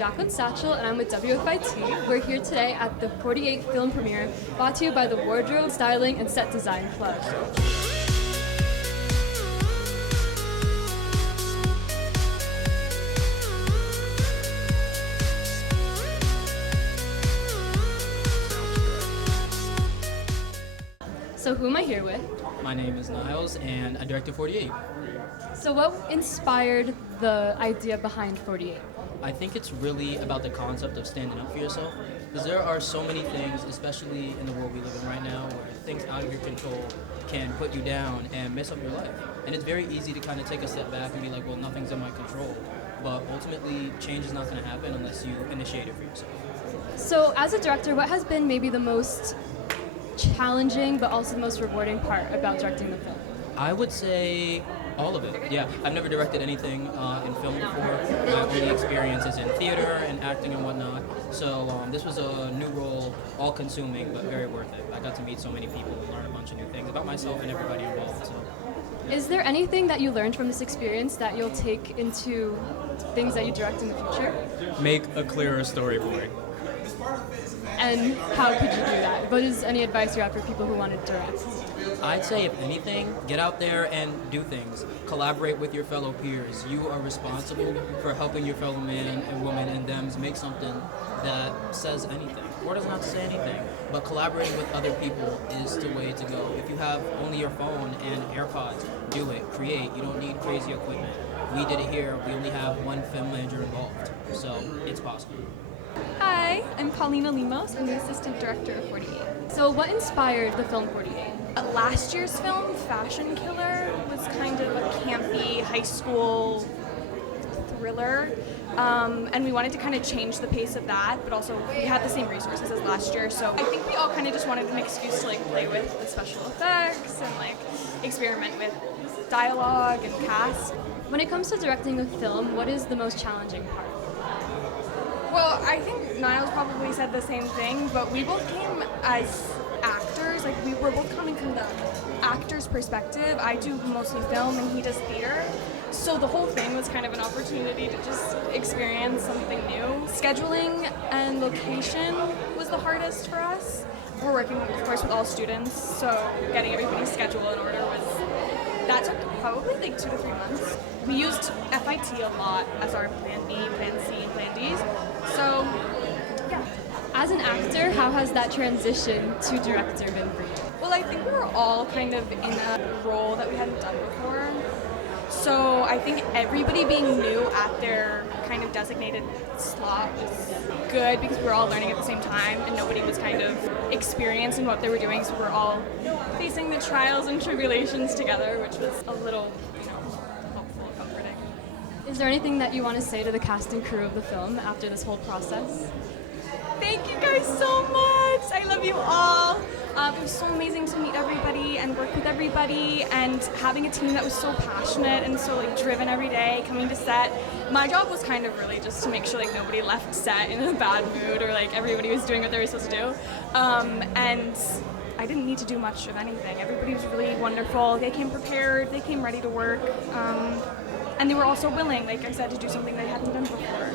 Jacqueline Satchel, and I'm with WFIT. We're here today at the 48 film premiere, brought to you by the Wardrobe, Styling, and Set Design Club. So who am I here with? My name is Niles, and I directed 48. So what inspired the idea behind 48? I think it's really about the concept of standing up for yourself, because there are so many things, especially in the world we live in right now, where things out of your control can put you down and mess up your life. And it's very easy to kind of take a step back and be like, well, nothing's in my control. But ultimately, change is not going to happen unless you initiate it for yourself. So as a director, what has been maybe the most challenging but also the most rewarding part about directing the film? I would say all of it. Yeah, I've never directed anything in film before. My only experience is in theater and acting and whatnot. So this was a new role, all-consuming, but very worth it. I got to meet so many people and learn a bunch of new things about myself and everybody involved. So. Is there anything that you learned from this experience that you'll take into things that you direct in the future? Make a clearer storyboard. And how could you do that? What is any advice you have for people who want to direct? I'd say, if anything, get out there and do things. Collaborate with your fellow peers. You are responsible for helping your fellow man and woman and them make something that says anything, or doesn't have to say anything. But collaborating with other people is the way to go. If you have only your phone and AirPods, do it. Create. You don't need crazy equipment. We did it here. We only have one film manager involved, so it's possible. Hi, I'm Paulina Limos. I'm the assistant director of 48. So what inspired the film 48? Last year's film, Fashion Killer, was kind of a campy high school thriller. And we wanted to kind of change the pace of that, but also we had the same resources as last year. So I think we all kind of just wanted an excuse to play with the special effects and experiment with dialogue and cast. When it comes to directing a film, what is the most challenging part? Well, I think Niles probably said the same thing, but we both came as actors. We were both coming from the actor's perspective. I do mostly film and he does theater. So the whole thing was kind of an opportunity to just experience something new. Scheduling and location was the hardest for us. We're working, of course, with all students, so getting everybody's schedule in order that took probably 2 to 3 months. We used FIT a lot as our plan B, plan C, and plan Ds. So, yeah. As an actor, how has that transition to director been for you? Well, I think we were all kind of in a role that we hadn't done before. So I think everybody being new at their kind of designated slot was good because we were all learning at the same time and nobody was kind of experienced in what they were doing. So we're all facing the trials and tribulations together, which was a little, helpful and comforting. Is there anything that you want to say to the cast and crew of the film after this whole process? Thank you guys so much. I love you all. It was so amazing to meet everybody and work with everybody and having a team that was so passionate and so driven every day coming to set. My job was kind of really just to make sure nobody left set in a bad mood or everybody was doing what they were supposed to do. And I didn't need to do much of anything. Everybody was really wonderful. They came prepared. They came ready to work. And they were also willing, like I said, to do something they hadn't done before.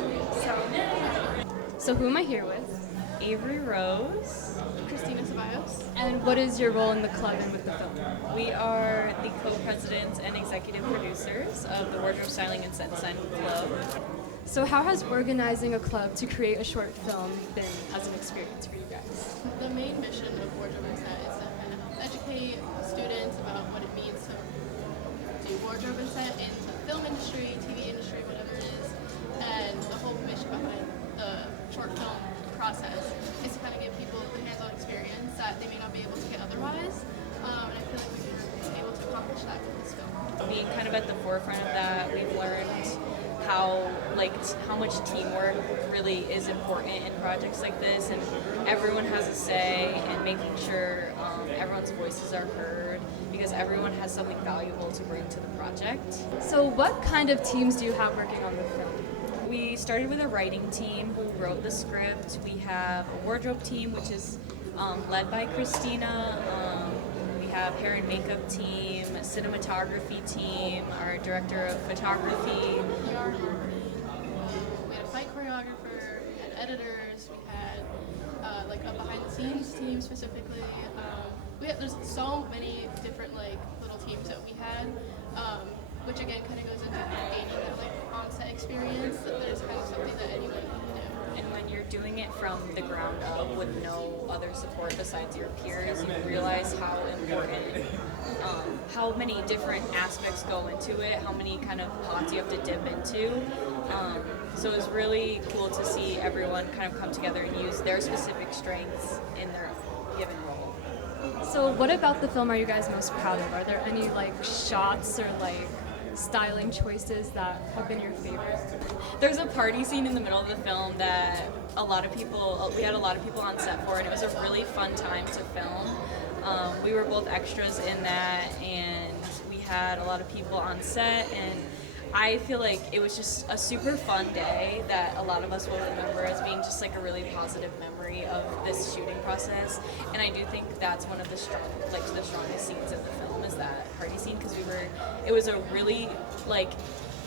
So who am I here with? Avery Rose. Christina Ceballos. And what is your role in the club and with the film? We are the co-presidents and executive producers of the Wardrobe, Styling, and Set Design Club. So how has organizing a club to create a short film been as an experience for you guys? The main mission of Wardrobe and Set is to kind of help educate students about what it means to do wardrobe and set in the film industry, TV industry, whatever it is. And the whole mission behind the short film process is to kind of give people the hands-on experience that they may not be able to get otherwise. And I feel like we've been able to accomplish that with this film. Being kind of at the forefront of that, we've learned how much teamwork really is important in projects like this, and everyone has a say, and making sure everyone's voices are heard because everyone has something valuable to bring to the project. So what kind of teams do you have working on the film? We started with a writing team who wrote the script. We have a wardrobe team, which is led by Christina. We have hair and makeup team, cinematography team, our director of photography. We had a fight choreographer, scenes team specifically, there's so many different like little teams that we had, which again kind of goes into gaining that like on-set experience. That there's kind of something that anyone can do. And when you're doing it from the ground up with no other support besides your peers, you realize how important, how many different aspects go into it, how many kind of pots you have to dip into. So it was really cool to see everyone kind of come together and use their specific strengths in their given role. So what about the film are you guys most proud of? Are there any like shots or like styling choices that have been your favorite? There's a party scene in the middle of the film that we had a lot of people on set for, and it was a really fun time to film. We were both extras in that, and we had a lot of people on set, and I feel like it was just a super fun day that a lot of us will remember as being just like a really positive memory of this shooting process. And I do think that's one of the strongest scenes in the film is that party scene, because it was a really like,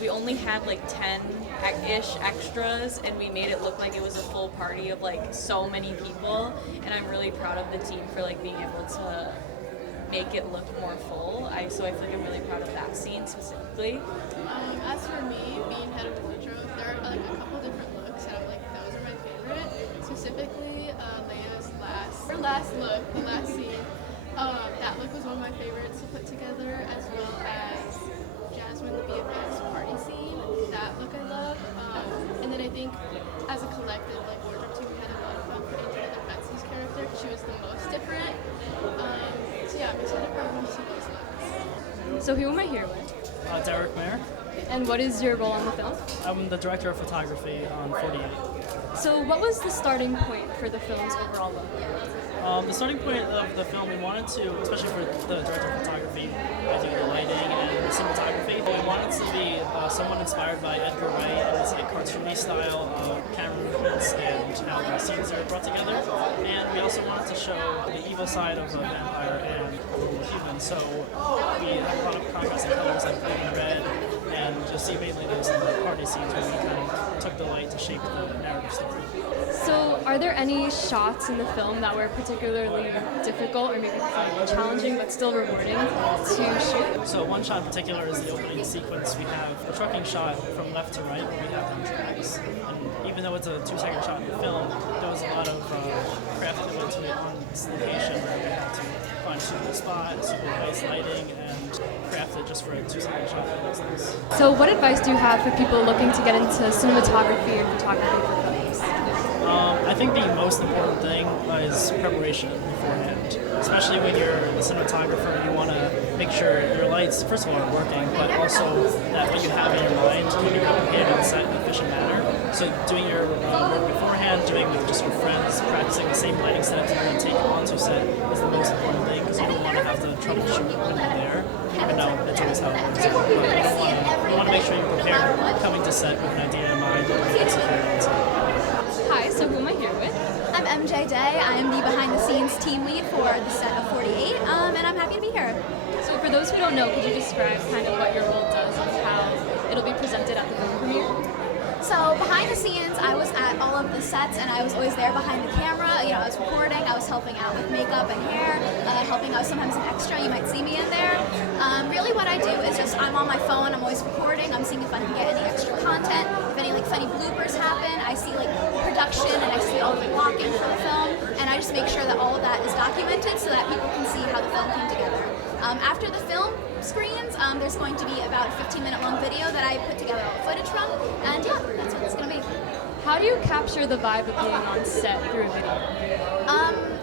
we only had like 10-ish extras, and we made it look like it was a full party of like so many people. And I'm really proud of the team for like being able to make it look more full. So I feel like I'm really proud of that scene specifically. As for me, being head of wardrobe, there are like a couple different looks, and I'm like, those are my favorite. Specifically, Lena's last look, the last scene. That look was one of my favorites to put together, as well as Jasmine, the BFF's party scene. That look I love. And then I think, as a collective, like wardrobe team, we had a lot of fun putting together Betsy's character, because she was the most different. So yeah, I'm excited for everyone to see those looks. So who am I here with? Derek Mayer. And what is your role on the film? I'm the director of photography on 48. So what was the starting point for the film's overall look? The starting point of the film, we wanted to, especially for the director of photography, I do the lighting and cinematography, we wanted to be somewhat inspired by Edgar Wright and his like cartoony style of camera movements and how the scenes are brought together. And we also wanted to show the evil side of a vampire and human. So we have a lot of contrasting colors like blue and red, and you'll see mainly those in the party scenes where we kind of took the light to shape the narrative story. So are there any shots in the film that were particularly difficult or maybe challenging but still rewarding to shoot? So one shot in particular is the opening sequence. We have a trucking shot from left to right where we have them tracks. And even though it's a 2-second shot in the film, there was a lot of craft that went into it on this location where we had to find a suitable spot, suitable nice lighting, and craft it just for a 2-second shot. So what advice do you have for people looking to get into cinematography or photography for films? I think the most important thing is preparation beforehand. Especially when you're the cinematographer, you want to make sure your lights, first of all, are working, but also that what you have in your mind can be replicated on set in an efficient manner. So doing your work beforehand, doing with just your friends, practicing the same lighting setup that you take onto set is the most important thing, because you don't want to have to troubleshoot when you're there, even though that's always how it works. But you want to make sure you're prepared coming to set with an idea in mind and execute it on set. Hi, so who am I here with? I'm MJ Day. I am the behind-the-scenes team lead for the set of 48, and I'm happy to be here. So for those who don't know, could you describe kind of what your role does and how it'll be presented at the film premiere? So behind the scenes, I was at all of the sets, and I was always there behind the camera. You know, I was recording, I was helping out with makeup and hair, helping out sometimes an extra. You might see me in there. Really, what I do is just I'm on my phone. I'm always recording. I'm seeing if I can get any extra content. If any like funny bloopers happen, I see like production and I see all the walking for the film, and I just make sure that all of that is documented so that people can see how the film came together. After the film screens, there's going to be about a 15-minute long video that I put together all the footage from, and yeah, that's what it's going to be. How do you capture the vibe of being on set through a video?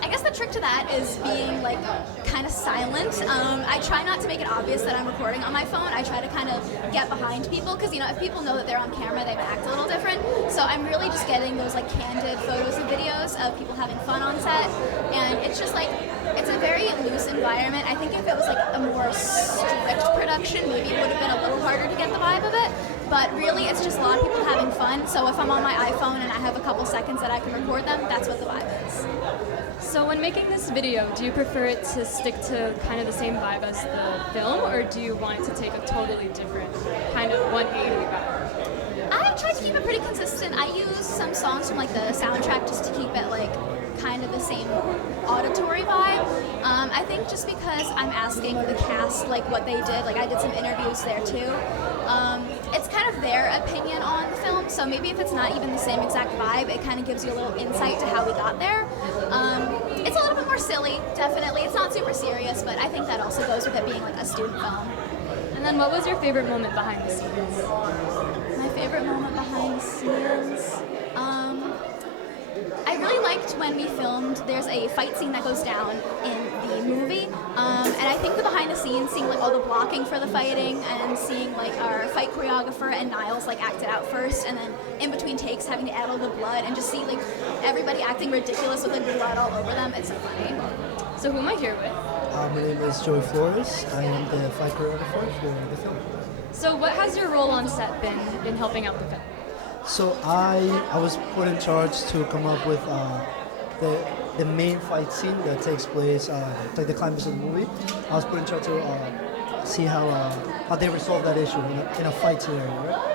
I guess the trick to that is being like kind of silent. I try not to make it obvious that I'm recording on my phone. I try to kind of get behind people, because you know if people know that they're on camera, they might act a little different. So I'm really just getting those like candid photos and videos of people having fun on set, and it's just like it's a very loose environment. I think if it was like a more strict production, maybe it would have been a little harder to get the vibe of it. But really, it's just a lot of people having fun. So if I'm on my iPhone and I have a couple seconds that I can record them, that's what the vibe is. So when making this video, do you prefer it to stick to kind of the same vibe as the film, or do you want it to take a totally different kind of 180 vibe? I try to keep it pretty consistent. I use some songs from like the soundtrack just to keep it like kind of the same auditory vibe. I think just because I'm asking the cast like what they did, like I did some interviews there too. It's kind of their opinion on the film, so maybe if it's not even the same exact vibe, it kind of gives you a little insight to how we got there. It's a little bit more silly, definitely. It's not super serious, but I think that also goes with it being like a student film. And then what was your favorite moment behind the scenes? My favorite moment behind the scenes. I really liked when we filmed. There's a fight scene that goes down in the movie, and I think the behind the scenes, seeing like all the blocking for the fighting, and seeing like our fight choreographer and Niles like act it out first, and then in between takes having to add all the blood and just see like everybody acting ridiculous with like blood all over them. It's so funny. So who am I here with? My name is Joey Flores. I am the fight choreographer for the film. So what has your role on set been in helping out the film? So I was put in charge to come up with the main fight scene that takes place, like the climax of the movie. I was put in charge to see how they resolve that issue in a fight scenario, right?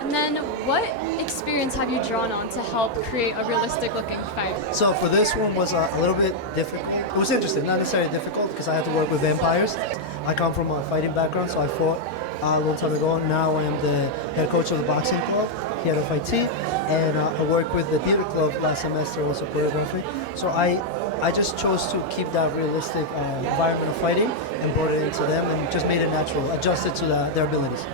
And then what experience have you drawn on to help create a realistic looking fight? So for this one was a little bit difficult. It was interesting, not necessarily difficult because I had to work with vampires. I come from a fighting background, so I fought a long time ago. Now I am the head coach of the boxing club here at WFIT, and I worked with the theater club last semester, also choreography. So I just chose to keep that realistic environment of fighting and brought it into them and just made it natural, adjusted to their abilities.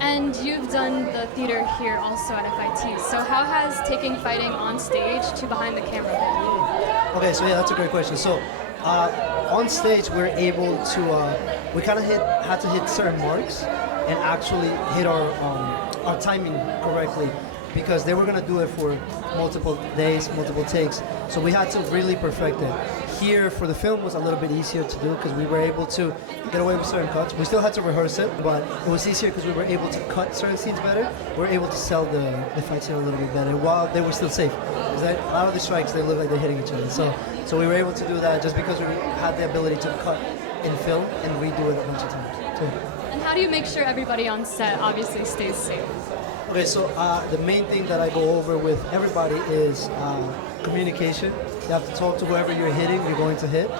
And you've done the theater here also at FIT. So how has taking fighting on stage to behind the camera been? Okay, so yeah, that's a great question. So on stage, we're able to, we kind of had to hit certain marks and actually hit our timing correctly, because they were going to do it for multiple days, multiple takes. So we had to really perfect it. Here for the film was a little bit easier to do because we were able to get away with certain cuts. We still had to rehearse it, but it was easier because we were able to cut certain scenes better. We were able to sell the fight scene a little bit better while they were still safe. Because a lot of the strikes, they look like they're hitting each other. So we were able to do that just because we had the ability to cut in film and redo it a bunch of times. So, And how do you make sure everybody on set obviously stays safe? okay, so the main thing that I go over with everybody is communication. You have to talk to whoever you're hitting, you're going to hit,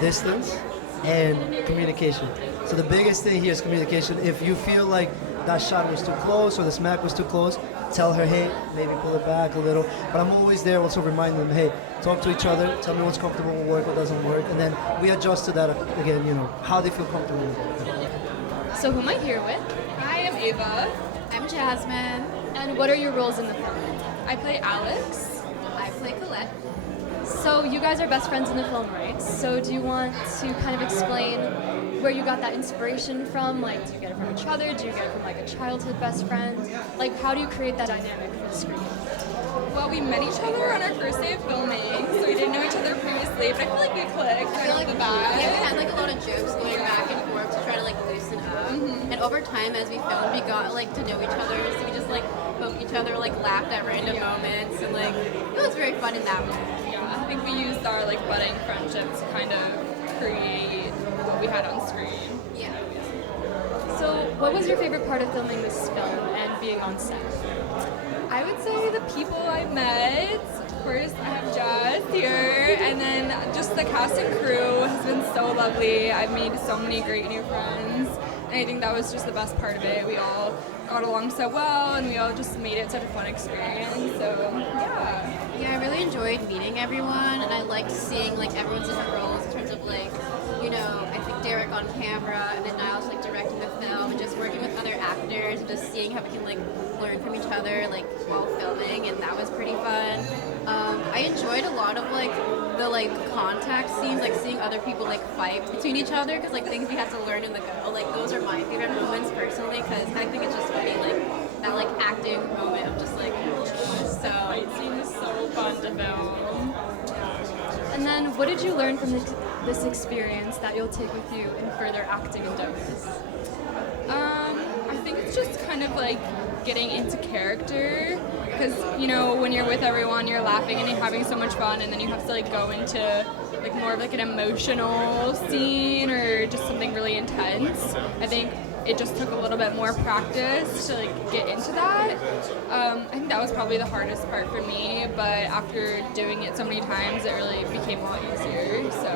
distance, and communication. So the biggest thing here is communication. If you feel like that shot was too close or the smack was too close, tell her, hey, maybe pull it back a little. But I'm always there also reminding them, hey, talk to each other, tell me what's comfortable will work, what doesn't work, and then we adjust to that again, how they feel comfortable with it. So who am I here with? Hi, I'm Ava. I'm Jasmine. And what are your roles in the film? I play Alex. I play Colette. So you guys are best friends in the film, right? So do you want to kind of explain where you got that inspiration from? Like, do you get it from each other? Do you get it from like a childhood best friend? Like, how do you create that dynamic for the screen? Well, we met each other on our first day of filming, so we didn't know each other previously, but I feel like we clicked right off the bat. Yeah, we had like a lot of jokes going back and forth to try to like loosen up. And over time, as we filmed, we got like to know each other, so we just like poked each other, like laughed at random moments, and like it was very fun in that way. Yeah, I think we used our like budding friendship to kind of create what we had on screen. Yeah. So what was your favorite part of filming this film and being on set? I would say the people I met. Of course, I have Jazz here, and then just the cast and crew has been so lovely. I've made so many great new friends, and I think that was just the best part of it. We all got along so well, and we all just made it such a fun experience. So, yeah. Yeah, I really enjoyed meeting everyone, and I liked seeing like everyone's different roles in terms of like, I think Derek on camera, and then Niles like directing the film, and just working with other actors, and just seeing how we can like learn from each other like while filming, and that was pretty fun. I enjoyed a lot of like the like contact scenes, like seeing other people like fight between each other, because like things we had to learn in the go. Like those are my favorite moments personally, because I think it's just funny, like that like acting moment of just like so. Fight scene is so fun to film. And then what did you learn from this experience that you'll take with you in further acting endeavors? I think it's just kind of like getting into character, because when you're with everyone, you're laughing and you're having so much fun, and then you have to like go into like more of like an emotional scene or just something really intense. I think it just took a little bit more practice to like get into that. I think that was probably the hardest part for me, but after doing it so many times, it really became a lot easier. So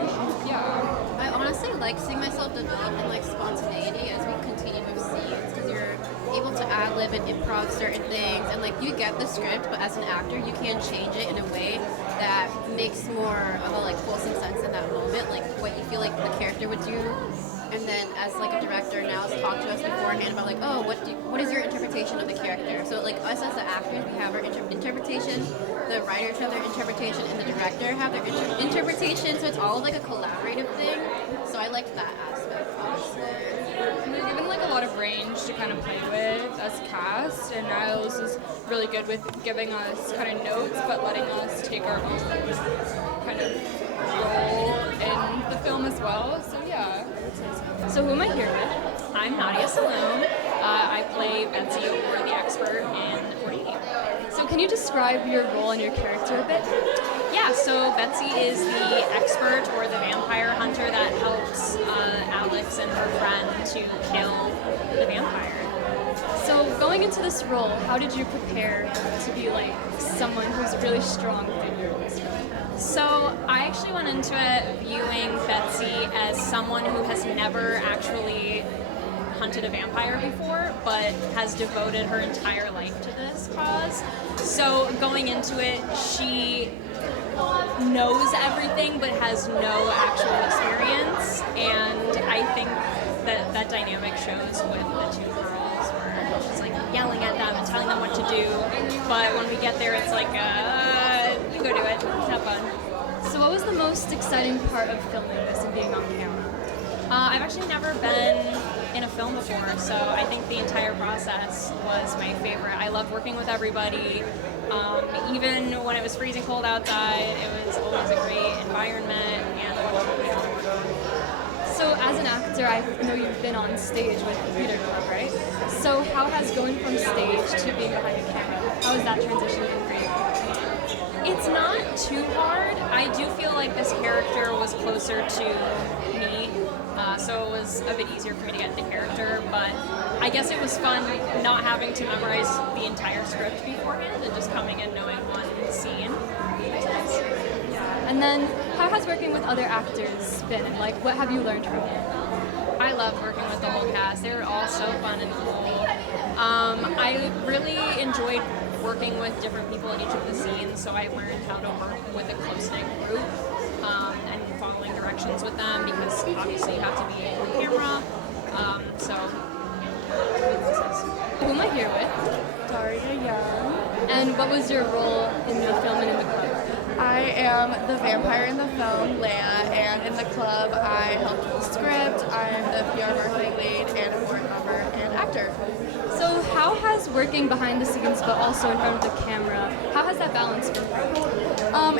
yeah. I honestly like seeing myself develop in like spontaneity as we continue with scenes, because you're able to ad-lib and improv certain things, and like you get the script, but as an actor you can change it in a way that makes more of a like wholesome sense in that moment, like what you feel like the character would do. And then as like a director now has talked to us beforehand about like, oh, what is your interpretation of the character? So like us as the actors, we have our interpretation, the writers have their interpretation, and the director have their interpretation. So it's all like a collaborative thing. So I liked that aspect, honestly. We were given like a lot of range to kind of play with as cast, and Niles is really good with giving us kind of notes, but letting us take our own kind of role in the film as well. So yeah. So who am I here with? I'm Nadia Saloon. I play Betsy, or the expert in 48. So can you describe your role and your character a bit? Yeah, so Betsy is the expert or the vampire hunter that helps Alex and her friend to kill the vampire. So going into this role, how did you prepare to be like someone who's really strong within your role? So I actually went into it viewing Betsy as someone who has never actually hunted a vampire before, but has devoted her entire life to this cause. So going into it, she knows everything but has no actual experience, and I think that dynamic shows with the two girls, where she's like yelling at them and telling them what to do, but when we get there it's like, you go do it, have fun. So what was the most exciting part of filming this and being on camera? I've actually never been in a film before, so I think the entire process was my favorite. I loved working with everybody. Even when it was freezing cold outside, it was always a great environment, and I loved it. So as an actor, I know you've been on stage with the theater club, right? So how has going from stage to being behind the camera, how has that transition been for you? It's not too hard. I do feel like this character was closer to me, so it was a bit easier for me to get into character, but I guess it was fun not having to memorize the entire script beforehand and just coming in knowing one scene. It was nice. And then how has working with other actors been? And like, what have you learned from it? I love working with the whole cast. They were all so fun and cool. I really enjoyed working with different people in each of the scenes, so I learned how to work with a close-knit group and following directions with them, because obviously you have to be on camera. Who am I here with? Daria Young. And what was your role in the film and in the club? I am the vampire in the film, Leia, and in the club I helped with the script. I'm the PR marketing lead and a board member and actor. So how has working behind the scenes but also in front of the camera, how has that balance been for you?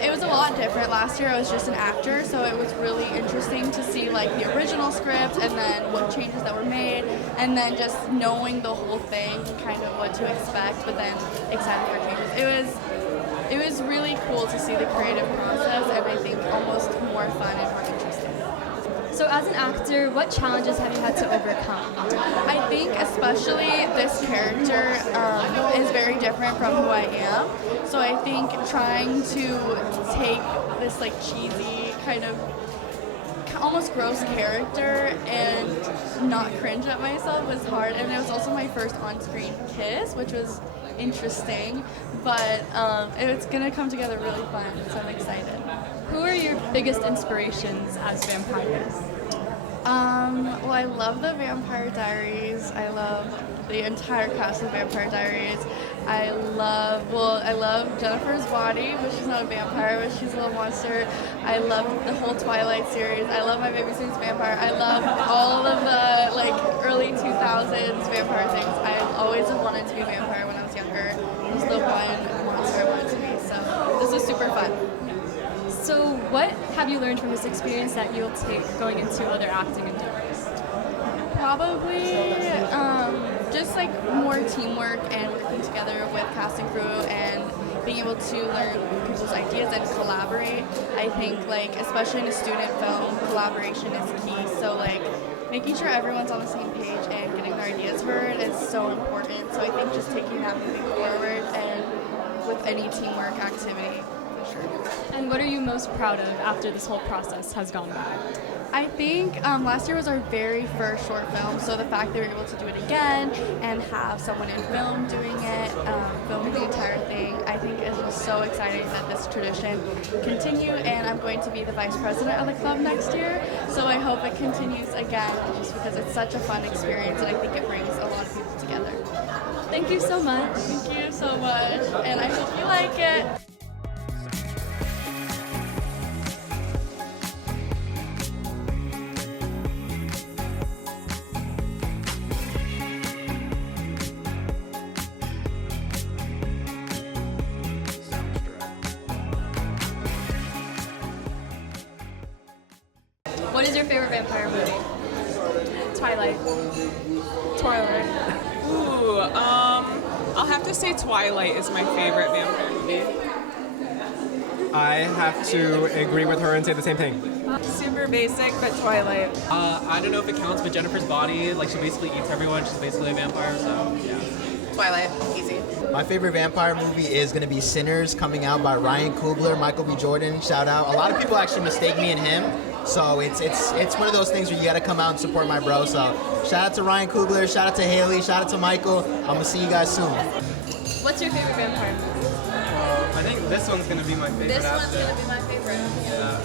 It was a lot different. Last year I was just an actor, so it was really interesting to see like the original script and then what changes that were made, and then just knowing the whole thing, kind of what to expect, but then excited for changes. It was really cool to see the creative process, and I think almost more fun and more interesting. So as an actor, what challenges have you had to overcome? I think especially this character is very different from who I am. So I think trying to take this like cheesy kind of almost gross character and not cringe at myself was hard. And it was also my first on-screen kiss, which was interesting, but it's gonna come together really fun, so I'm excited. Who are your biggest inspirations as vampires? Well, I love the Vampire Diaries. I love the entire cast of Vampire Diaries. I love Jennifer's body, but she's not a vampire, but she's a little monster. I love the whole Twilight series. I love My Babysitter's Vampire. I love all of the like early 2000s vampire things. I always wanted to be a vampire when I was younger. It was the one monster I wanted to be. So this was super fun. So what have you learned from this experience that you'll take going into other acting endeavors? Probably just like more teamwork and working together with cast and crew and being able to learn people's ideas and collaborate. I think like especially in a student film, collaboration is key. So like making sure everyone's on the same page and getting their ideas heard is so important. So I think just taking that moving forward and with any teamwork activity, for sure. And what are you most proud of after this whole process has gone by? I think last year was our very first short film, so the fact that we were able to do it again and have someone in film doing it, filming the entire thing, I think is just so exciting that this tradition continue, and I'm going to be the vice president of the club next year, so I hope it continues again just because it's such a fun experience and I think it brings a lot of people together. Thank you so much. Thank you so much, and I hope you like it. What is your favorite vampire movie? Twilight. Ooh, I'll have to say Twilight is my favorite vampire movie. I have to agree with her and say the same thing. Super basic, but Twilight. I don't know if it counts, but Jennifer's body, like she basically eats everyone. She's basically a vampire, so yeah. Twilight, easy. My favorite vampire movie is going to be Sinners, coming out by Ryan Coogler, Michael B. Jordan. Shout out. A lot of people actually mistake me and him, so it's one of those things where you got to come out and support my bro. So shout out to Ryan Coogler, shout out to Haley, shout out to Michael. I'm gonna see you guys soon. What's your favorite vampire movie? I think this one's gonna be my favorite. This one's gonna be my favorite. Yeah.